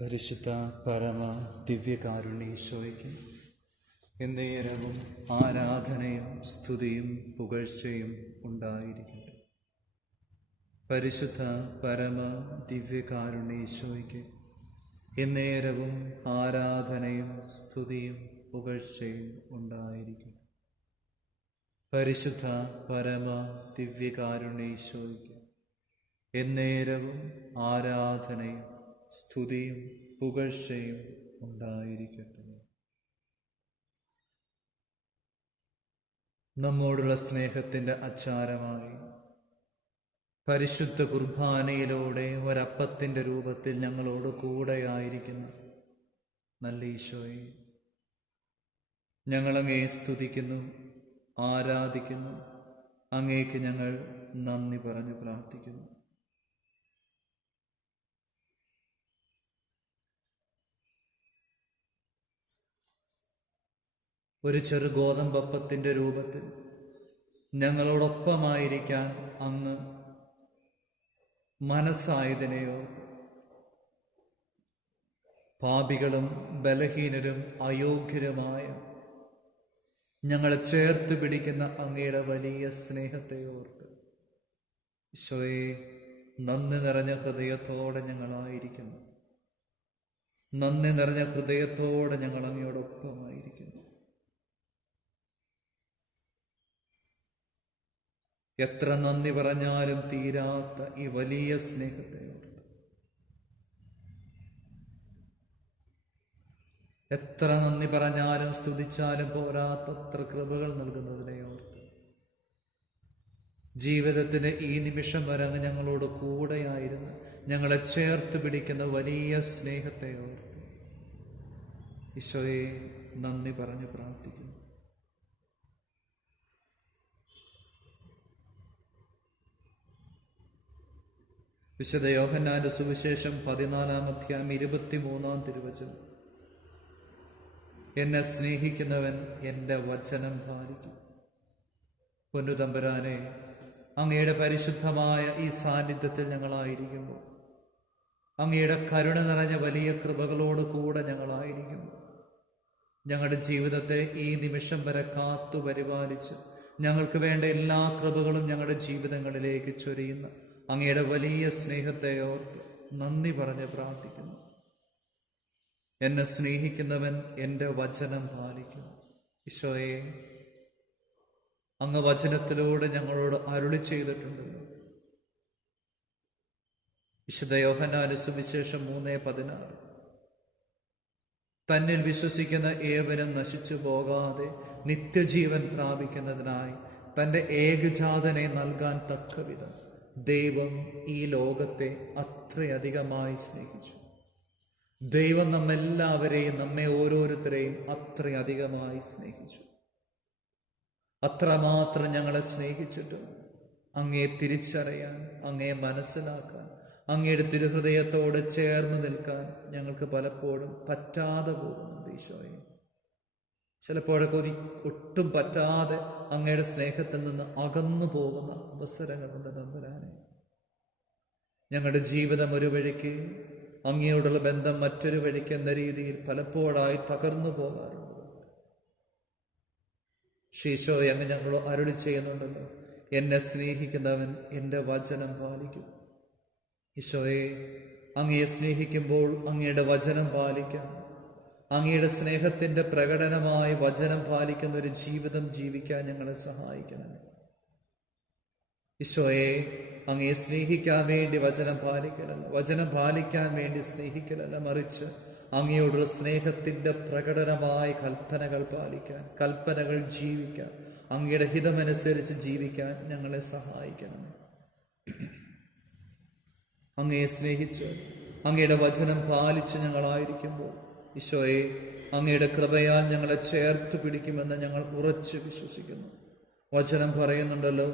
പരിശുദ്ധ പരമ ദിവ്യകാരുണ്യേശോയ്ക്ക് എന്നേരവും ആരാധനയും സ്തുതിയും പുകഴ്ചയും ഉണ്ടായിരിക്കട്ടെ. പരിശുദ്ധ പരമ ദിവ്യകാരുണ്യേശോയ്ക്ക് എന്നേരവും ആരാധനയും സ്തുതിയും പുകഴ്ചയും ഉണ്ടായിരിക്കട്ടെ. പരിശുദ്ധ പരമ ദിവ്യകാരുണ്യേശോയ്ക്ക് എന്നേരവും ആരാധനയും സ്തുതിയും പുകഴ്ചയും ഉണ്ടായിരിക്കട്ടെ. നമ്മോടുള്ള സ്നേഹത്തിൻ്റെ അച്ചാരമായി പരിശുദ്ധ കുർബാനയിലൂടെ ഒരപ്പത്തിൻ്റെ രൂപത്തിൽ ഞങ്ങളോട് കൂടെയായിരിക്കുന്ന നല്ല ഈശോയെ, ഞങ്ങളങ്ങേ സ്തുതിക്കുന്നു, ആരാധിക്കുന്നു. അങ്ങേക്ക് ഞങ്ങൾ നന്ദി പറഞ്ഞു പ്രാർത്ഥിക്കുന്നു. ഒരു ചെറു ഗോതമ്പപ്പത്തിൻ്റെ രൂപത്തിൽ ഞങ്ങളോടൊപ്പമായിരിക്കാൻ അങ്ങ് മനസ്സായതിനെയോ, പാപികളും ബലഹീനരും അയോഗ്യരുമായ ഞങ്ങളെ ചേർത്ത് പിടിക്കുന്ന അങ്ങയുടെ വലിയ സ്നേഹത്തെ ഓർത്ത് ഈശോയെ, നന്ദി നിറഞ്ഞ ഹൃദയത്തോടെ ഞങ്ങളായിരിക്കുന്നു. നന്ദി നിറഞ്ഞ ഹൃദയത്തോടെ ഞങ്ങൾ അങ്ങയോടൊപ്പമായിരിക്കുന്നു. എത്ര നന്ദി പറഞ്ഞാലും തീരാത്ത ഈ വലിയ സ്നേഹത്തെ ഓർത്ത്, എത്ര നന്ദി പറഞ്ഞാലും സ്തുതിച്ചാലും പോരാത്തത്ര കൃപകൾ നൽകുന്നതിനെ ഓർത്ത്, ജീവിതത്തിന്റെ ഈ നിമിഷം വരെ അങ്ങ് ഞങ്ങളോട് കൂടെയായിരുന്നു ഞങ്ങളെ ചേർത്ത് പിടിക്കുന്ന വലിയ സ്നേഹത്തെ ഓർത്ത് ഈശോയെ നന്ദി പറഞ്ഞ് പ്രാർത്ഥിക്കുന്നു. വിശുദ്ധ യോഹന്നാന്റെ സുവിശേഷം 14-ാം അധ്യായം 23-ാം തിരുവചനം: എന്നെ സ്നേഹിക്കുന്നവൻ എൻ്റെ വചനം പാലിക്കും. പൊന്നുതമ്പുരാനെ, അങ്ങയുടെ പരിശുദ്ധമായ ഈ സാന്നിധ്യത്തിൽ ഞങ്ങളായിരിക്കുമ്പോൾ, അങ്ങയുടെ കരുണ നിറഞ്ഞ വലിയ കൃപകളോട് കൂടെ ഞങ്ങളായിരിക്കുമ്പോൾ, ഞങ്ങളുടെ ജീവിതത്തെ ഈ നിമിഷം വരെ കാത്തു പരിപാലിച്ച് ഞങ്ങൾക്ക് വേണ്ട എല്ലാ കൃപകളും ഞങ്ങളുടെ ജീവിതങ്ങളിലേക്ക് ചൊരിയുന്ന അങ്ങയുടെ വലിയ സ്നേഹത്തെ ഓർത്ത് നന്ദി പറഞ്ഞ് പ്രാർത്ഥിക്കുന്നു. എന്നെ സ്നേഹിക്കുന്നവൻ എൻ്റെ വചനം പാലിക്കും. ഈശോയെ, അങ്ങ് വചനത്തിലൂടെ ഞങ്ങളോട് അരുളി ചെയ്തിട്ടുണ്ടല്ലോ. വിശുദ്ധ യോഹന്നാന്റെ സുവിശേഷം 3:16: തന്നിൽ വിശ്വസിക്കുന്ന ഏവരും നശിച്ചു പോകാതെ നിത്യജീവൻ പ്രാപിക്കുന്നതിനായി തൻ്റെ ഏകജാതനെ നൽകാൻ തക്കവിധം ദൈവം ഈ ലോകത്തെ അത്രയധികമായി സ്നേഹിച്ചു. ദൈവം നമ്മെല്ലാവരെയും, നമ്മെ ഓരോരുത്തരെയും അത്രയധികമായി സ്നേഹിച്ചു. അത്രമാത്രം ഞങ്ങളെ സ്നേഹിച്ചിട്ടും അങ്ങയെ തിരിച്ചറിയാൻ, അങ്ങയെ മനസ്സിലാക്കാൻ, അങ്ങയുടെ തിരുഹൃദയത്തോട് ചേർന്ന് നിൽക്കാൻ ഞങ്ങൾക്ക് പലപ്പോഴും പറ്റാതെ പോകുന്നുണ്ട് ഈശോയെ. ചിലപ്പോഴൊക്കെ ഒട്ടും പറ്റാതെ അങ്ങയുടെ സ്നേഹത്തിൽ നിന്ന് അകന്നു പോകുന്ന അവസരങ്ങളുണ്ട് തമ്പുരാനെ. ഞങ്ങളുടെ ജീവിതം ഒരു വഴിക്ക്, അങ്ങയോടുള്ള ബന്ധം മറ്റൊരു വഴിക്ക് എന്ന രീതിയിൽ പലപ്പോഴായി തകർന്നു പോകാറുണ്ട്. ഈശോയെ, അങ്ങ് ഞങ്ങളോട് അരുളി ചെയ്യുന്നുണ്ടല്ലോ, എന്നെ സ്നേഹിക്കുന്നവൻ എൻ്റെ വചനം പാലിക്കും. ഈശോയെ, അങ്ങയെ സ്നേഹിക്കുമ്പോൾ അങ്ങയുടെ വചനം പാലിക്കാം, അങ്ങയുടെ സ്നേഹത്തിൻ്റെ പ്രകടനമായി വചനം പാലിക്കുന്ന ഒരു ജീവിതം ജീവിക്കാൻ ഞങ്ങളെ സഹായിക്കണം. ഈശോയെ, അങ്ങയെ സ്നേഹിക്കാൻ വേണ്ടി വചനം പാലിക്കലല്ല, വചനം പാലിക്കാൻ വേണ്ടി സ്നേഹിക്കലല്ല, മറിച്ച് അങ്ങയോടുള്ള സ്നേഹത്തിൻ്റെ പ്രകടനമായ കൽപ്പനകൾ പാലിക്കാൻ, കൽപ്പനകൾ ജീവിക്കാൻ, അങ്ങയുടെ ഹിതമനുസരിച്ച് ജീവിക്കാൻ ഞങ്ങളെ സഹായിക്കണം. അങ്ങയെ സ്നേഹിച്ച് അങ്ങയുടെ വചനം പാലിച്ച് ഞങ്ങളായിരിക്കുമ്പോൾ ഈശോയെ, അങ്ങയുടെ കൃപയാൽ ഞങ്ങളെ ചേർത്ത് പിടിക്കുമെന്ന് ഞങ്ങൾ ഉറച്ചു വിശ്വസിക്കുന്നു. വചനം പറയുന്നുണ്ടല്ലോ,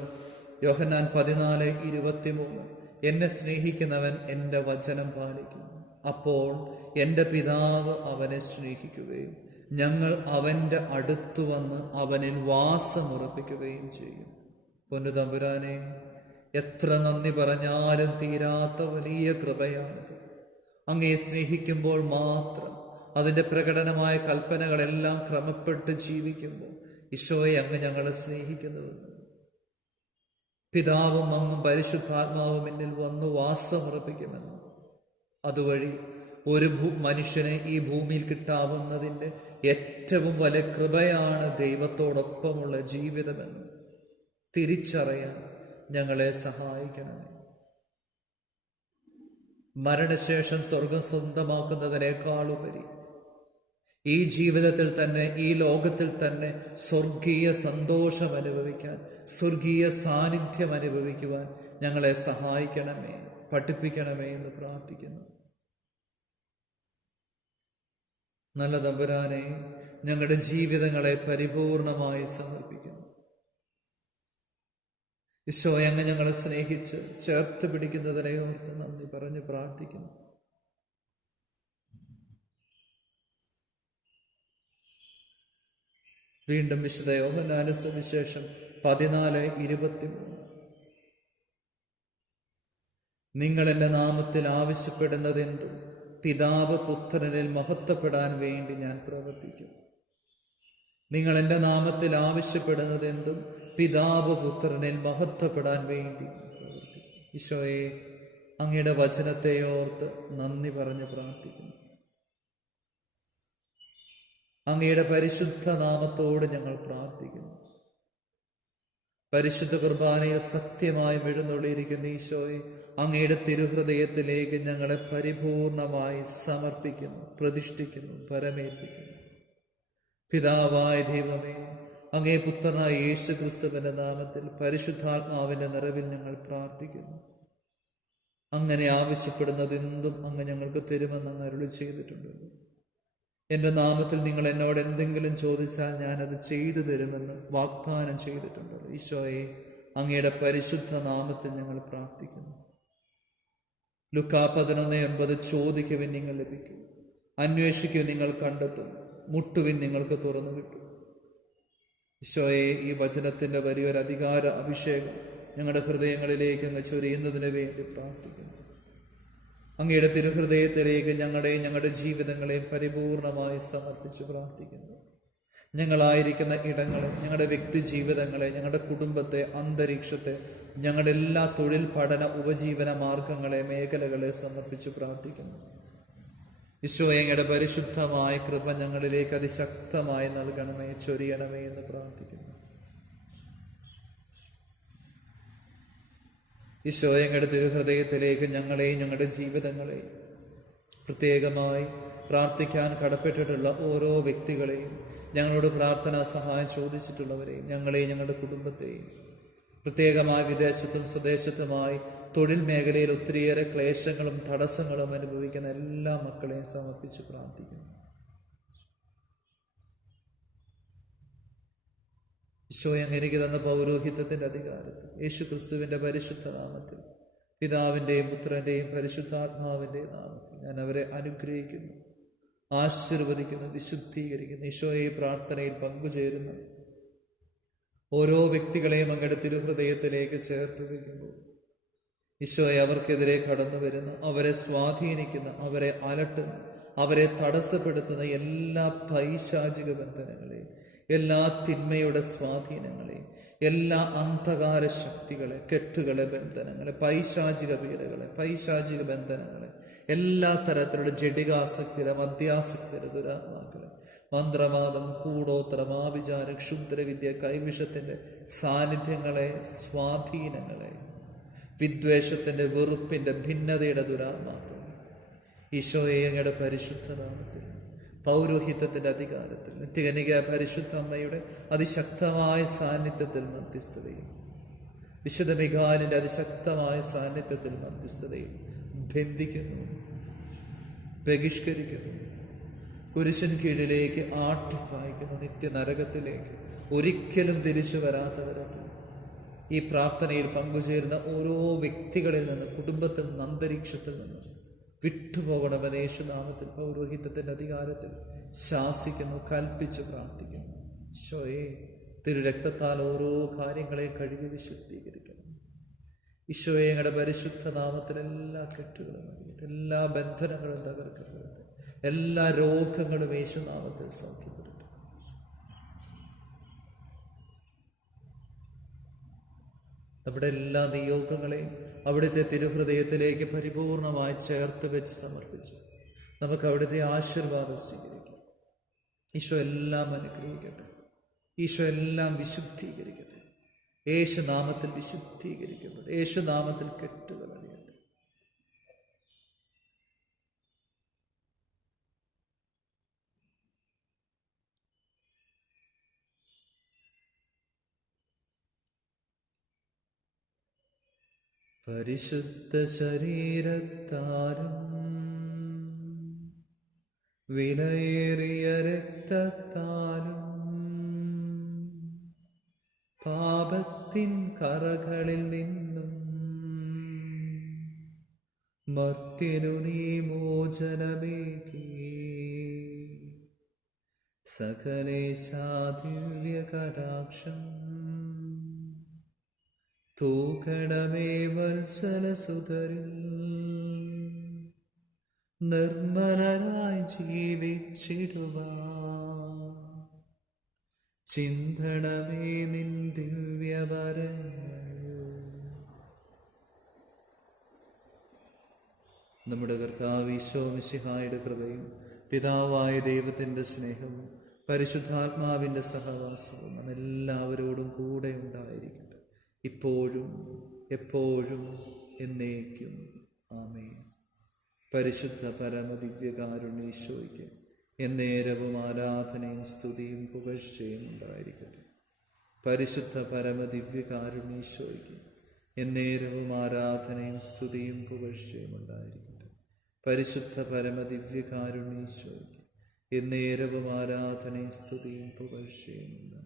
യോഹന്നാൻ 14:23: എന്നെ സ്നേഹിക്കുന്നവൻ എൻ്റെ വചനം പാലിക്കും, അപ്പോൾ എൻ്റെ പിതാവ് അവനെ സ്നേഹിക്കുകയും ഞങ്ങൾ അവൻ്റെ അടുത്തു വന്ന് അവനിൽ വാസമുറപ്പിക്കുകയും ചെയ്യും. പൊന്നുതമ്പുരാനെ, എത്ര നന്ദി പറഞ്ഞാലും തീരാത്ത വലിയ കൃപയാണിത്. അങ്ങയെ സ്നേഹിക്കുമ്പോൾ മാത്രം അതിൻ്റെ പ്രകടനമായ കൽപ്പനകളെല്ലാം ക്രമപ്പെട്ട് ജീവിക്കുമ്പോൾ ഈശോയെ അങ്ങ് ഞങ്ങളെ സ്നേഹിക്കുന്നുവെന്ന് പിതാവും അങ്ങും പരിശുദ്ധാത്മാവും എന്നിൽ വന്നു വാസമുറപ്പിക്കുമെന്ന് അതുവഴി ഒരു മനുഷ്യന് ഈ ഭൂമിയിൽ കിട്ടാവുന്നതിൻ്റെ ഏറ്റവും വലിയ കൃപയാണ് ദൈവത്തോടൊപ്പമുള്ള ജീവിതമെന്ന് തിരിച്ചറിയാൻ ഞങ്ങളെ സഹായിക്കണമേ. മരണശേഷം സ്വർഗം സ്വന്തമാക്കുന്നതിനേക്കാളുപരി ഈ ജീവിതത്തിൽ തന്നെ, ഈ ലോകത്തിൽ തന്നെ സ്വർഗീയ സന്തോഷം അനുഭവിക്കാൻ, സ്വർഗീയ സാന്നിധ്യം അനുഭവിക്കുവാൻ ഞങ്ങളെ സഹായിക്കണമേ, പഠിപ്പിക്കണമേ എന്ന് പ്രാർത്ഥിക്കുന്നു. നല്ല തമ്പുരാനെ, ഞങ്ങളുടെ ജീവിതങ്ങളെ പരിപൂർണമായി സമർപ്പിക്കുന്നു. ഈശോയെ, അങ്ങ് ഞങ്ങളെ സ്നേഹിച്ച് ചേർത്ത് പിടിക്കുന്നതിനെ ഓർത്ത് നന്ദി പറഞ്ഞ് പ്രാർത്ഥിക്കുന്നു. വീണ്ടും വിശുദ്ധ യോഹന്നാന്റെ സുവിശേഷം 14:23 നിങ്ങൾ എൻ്റെ നാമത്തിൽ ആവശ്യപ്പെടുന്നതെന്തും പിതാവ് പുത്രനിൽ മഹത്വപ്പെടാൻ വേണ്ടി ഞാൻ പ്രവർത്തിക്കും. നിങ്ങൾ എൻ്റെ നാമത്തിൽ ആവശ്യപ്പെടുന്നതെന്തും പിതാവ് പുത്രനിൽ മഹത്വപ്പെടാൻ വേണ്ടി പ്രവർത്തിക്കും. ഈശോയെ, അങ്ങയുടെ വചനത്തെ ഓർത്ത് നന്ദി പറഞ്ഞ് പ്രാർത്ഥിക്കുന്നു. അങ്ങയുടെ പരിശുദ്ധ നാമത്തോട് ഞങ്ങൾ പ്രാർത്ഥിക്കുന്നു. പരിശുദ്ധ കുർബാനയിൽ സത്യമായി എഴുന്നള്ളിയിരിക്കുന്ന ഈശോയെ, അങ്ങയുടെ തിരുഹൃദയത്തിലേക്ക് ഞങ്ങളെ പരിപൂർണമായി സമർപ്പിക്കുന്നു, പ്രതിഷ്ഠിക്കുന്നു, പരമേൽപ്പിക്കുന്നു. പിതാവായ ദൈവമേ, അങ്ങേ പുത്രനായ യേശു ക്രിസ്തുവിന്റെ നാമത്തിൽ പരിശുദ്ധാത്മാവിന്റെ നിറവിൽ ഞങ്ങൾ പ്രാർത്ഥിക്കുന്നു. അങ്ങനെ ആവശ്യപ്പെടുന്നതെന്തും അങ്ങ് ഞങ്ങൾക്ക് തരുമെന്ന് അങ്ങ് അരുളി ചെയ്തിട്ടുണ്ടല്ലോ. എൻ്റെ നാമത്തിൽ നിങ്ങൾ എന്നോട് എന്തെങ്കിലും ചോദിച്ചാൽ ഞാനത് ചെയ്തു തരുമെന്ന് വാഗ്ദാനം ചെയ്തിട്ടുണ്ടല്ലോ. ഈശോയെ, അങ്ങയുടെ പരിശുദ്ധ നാമത്തിൽ ഞങ്ങൾ പ്രാർത്ഥിക്കുന്നു. ലുക്കാ 11:80 ചോദിക്കുവിൻ നിങ്ങൾ ലഭിക്കും, അന്വേഷിക്കുവിൻ നിങ്ങൾ കണ്ടെത്തും, മുട്ടുവിൻ നിങ്ങൾക്ക് തുറന്നു കിട്ടും. ഈശോയെ, ഈ വചനത്തിൻ്റെ വലിയൊരു അധികാര അഭിഷേകം ഞങ്ങളുടെ ഹൃദയങ്ങളിലേക്ക് അങ്ങ് ചൊരിയുന്നതിന് വേണ്ടി പ്രാർത്ഥിക്കുന്നു. അങ്ങയുടെ തിരുഹൃദയത്തിലേക്ക് ഞങ്ങളുടെ ജീവിതങ്ങളെയും പരിപൂർണമായി സമർപ്പിച്ച് പ്രാർത്ഥിക്കുന്നു. ഞങ്ങളായിരിക്കുന്ന ഇടങ്ങളെ, ഞങ്ങളുടെ വ്യക്തി ജീവിതങ്ങളെ, ഞങ്ങളുടെ കുടുംബത്തെ, അന്തരീക്ഷത്തെ, ഞങ്ങളുടെ എല്ലാ തൊഴിൽ, പഠന, ഉപജീവന മാർഗങ്ങളെ, മേഖലകളെ സമർപ്പിച്ച് പ്രാർത്ഥിക്കുന്നു. ഈശോയെ, അങ്ങയുടെ പരിശുദ്ധമായ കൃപ ഞങ്ങളിലേക്ക് അതിശക്തമായി നൽകണമേ, ചൊരിയണമേ എന്ന് പ്രാർത്ഥിക്കുന്നു. ഈശോയെ, അങ്ങയുടെ തിരുഹൃദയത്തിലേക്ക് ഞങ്ങളെയും ഞങ്ങളുടെ ജീവിതങ്ങളെയും, പ്രത്യേകമായി പ്രാർത്ഥിക്കാൻ കടപ്പെട്ടിട്ടുള്ള ഓരോ വ്യക്തികളെയും, ഞങ്ങളോട് പ്രാർത്ഥനാ സഹായം ചോദിച്ചിട്ടുള്ളവരെയും, ഞങ്ങളെയും ഞങ്ങളുടെ കുടുംബത്തെയും, പ്രത്യേകമായി വിദേശത്തും സ്വദേശത്തുമായി തൊഴിൽ മേഖലയിൽ ഒത്തിരിയേറെ ക്ലേശങ്ങളും തടസ്സങ്ങളും അനുഭവിക്കുന്ന എല്ലാ മക്കളെയും സമർപ്പിച്ച് പ്രാർത്ഥിക്കുന്നു. ഈശോയെ, എനിക്ക് തന്ന പൗരോഹിത്യത്തിന്റെ അധികാരത്തിൽ യേശു ക്രിസ്തുവിന്റെ പരിശുദ്ധ നാമത്തിൽ, പിതാവിൻ്റെയും പുത്രൻ്റെയും പരിശുദ്ധാത്മാവിൻ്റെയും നാമത്തിൽ ഞാൻ അവരെ അനുഗ്രഹിക്കുന്നു, ആശീർവദിക്കുന്നു, വിശുദ്ധീകരിക്കുന്നു. ഈശോയെ, ഈ പ്രാർത്ഥനയിൽ പങ്കുചേരുന്ന ഓരോ വ്യക്തികളെയും അങ്ങയുടെ തിരുഹൃദയത്തിലേക്ക് ചേർത്ത് വയ്ക്കുമ്പോൾ ഈശോയെ, അവർക്കെതിരെ കടന്നു വരുന്ന, അവരെ സ്വാധീനിക്കുന്ന, അവരെ അലട്ടുന്ന, അവരെ തടസ്സപ്പെടുത്തുന്ന എല്ലാ പൈശാചിക ബന്ധനങ്ങളെയും, എല്ലാ തിന്മയുടെ സ്വാധീനങ്ങളെയും, എല്ലാ അന്ധകാര ശക്തികളെ, കെട്ടുകളെ, ബന്ധനങ്ങളെ, പൈശാചിക പീഡകളെ, പൈശാചിക ബന്ധനങ്ങളെ, എല്ലാ തരത്തിലുള്ള ജഡികാസക്തിയുടെ, മദ്യാസക്തിയുടെ, ദുരാത്മാക്കളെ, മന്ത്രവാദം, കൂടോത്രം, ആഭിചാരം, ക്ഷുദ്രവിദ്യ, കൈവിഷത്തിന്റെ സാന്നിധ്യങ്ങളെ, സ്വാധീനങ്ങളെ, വിദ്വേഷത്തിന്റെ, വെറുപ്പിന്റെ, ഭിന്നതയുടെ ദുരാത്മാക്കളെ, ഈശോയെ, അങ്ങയുടെ പരിശുദ്ധ നാമത്തിൽ, പൗരോഹിത്യത്തിന്റെ അധികാരത്തിൽ, നിത്യകന്യക പരിശുദ്ധ അമ്മയുടെ അതിശക്തമായ സാന്നിധ്യത്തിൽ മധ്യസ്ഥതയും, വിശുദ്ധ മിഖായേലിന്റെ അതിശക്തമായ സാന്നിധ്യത്തിൽ മധ്യസ്ഥതയും ബന്ധിക്കുന്നു, ബഹിഷ്കരിക്കുന്നു, കുരിശിന് കീഴിലേക്ക് ആട്ടിപ്പായിക്കുന്നു, നിത്യനരകത്തിലേക്ക് ഒരിക്കലും തിരിച്ചു വരാത്ത തരത്തിൽ ഈ പ്രാർത്ഥനയിൽ പങ്കുചേരുന്ന ഓരോ വ്യക്തികളിൽ നിന്ന്, കുടുംബത്തിൽ നിന്ന്, അന്തരീക്ഷത്തിൽ നിന്ന് വിട്ടുപോകണമെന്ന് യേശുനാമത്തിൽ പൗരോഹിത്യത്തിന്റെ അധികാരത്തിൽ ശാസിക്കുന്നു, കൽപ്പിച്ച് പ്രാർത്ഥിക്കുന്നു. ഈശോയെ, തിരുരക്തത്താൽ ഓരോ കാര്യങ്ങളെയും കഴുകി വിശുദ്ധീകരിക്കണം. ഈശോയെ, ഞങ്ങളുടെ പരിശുദ്ധ നാമത്തിൽ എല്ലാ കെട്ടുകളും സ്വീകരിക്കട്ടെ. എല്ലാ ബന്ധനങ്ങളും തകർക്കപ്പെടട്ടെ. എല്ലാ രോഗങ്ങളും യേശുനാമത്തിൽ സൗഖ്യപ്പെടട്ടെ. നമ്മുടെ എല്ലാ നിയോഗങ്ങളെയും അവിടുത്തെ തിരുഹൃദയത്തിലേക്ക് പരിപൂർണമായി ചേർത്ത് വെച്ച് സമർപ്പിച്ചു. നമുക്ക് അവിടുത്തെ ആശീർവാദം സ്വീകരിക്കാം. ഈശോ എല്ലാം അനുഗ്രഹിക്കട്ടെ. ഈശോ എല്ലാം വിശുദ്ധീകരിക്കട്ടെ. യേശുനാമത്തിൽ വിശുദ്ധീകരിക്കട്ടെ. യേശുനാമത്തിൽ കെട്ടുകളറിയട്ടെ. പരിശുദ്ധ ശരീരത്താലും വിലയേറിയ രക്തത്താലും പാപത്തിൻ കറകളിൽ നിന്നും മർത്യനു നീ മോചനമേകി. സകലേശാദിവ്യ കടാക്ഷം തൂക്കണമേ വത്സലസുതരിൽ. നിർമ്മലനായി ജീവിച്ചിടുവാൻ ചിന്തണമേ നിൻ ദിവ്യവരങ്ങൾ. നമ്മുടെ കർത്താവ് ഈശോ മിശിഹായുടെ കൃപയും പിതാവായ ദൈവത്തിൻ്റെ സ്നേഹവും പരിശുദ്ധാത്മാവിൻ്റെ സഹവാസവും നമ്മെല്ലാവരോടും കൂടെ ഉണ്ടായിരിക്കട്ടെ, ഇപ്പോഴും എപ്പോഴും എന്നേക്കും. ആമേൻ. പരിശുദ്ധ പരമദിവ്യകാരുണ്യേശോയ്ക്ക് എന്നേരവും ആരാധനയും സ്തുതിയും പുകഴ്ചയും ഉണ്ടായിരിക്കട്ടെ. പരിശുദ്ധ പരമദിവ്യകാരുണ്യേശോയ്ക്ക് എന്നേരവും ആരാധനയും സ്തുതിയും പുകഴ്ചയും ഉണ്ടായിരിക്കട്ടെ. പരിശുദ്ധ പരമദിവ്യകാരുണ്യേശോയ്ക്ക് എന്നേരവും ആരാധനയും സ്തുതിയും പുകഴ്ചയും ഉണ്ടായിരിക്കട്ടെ.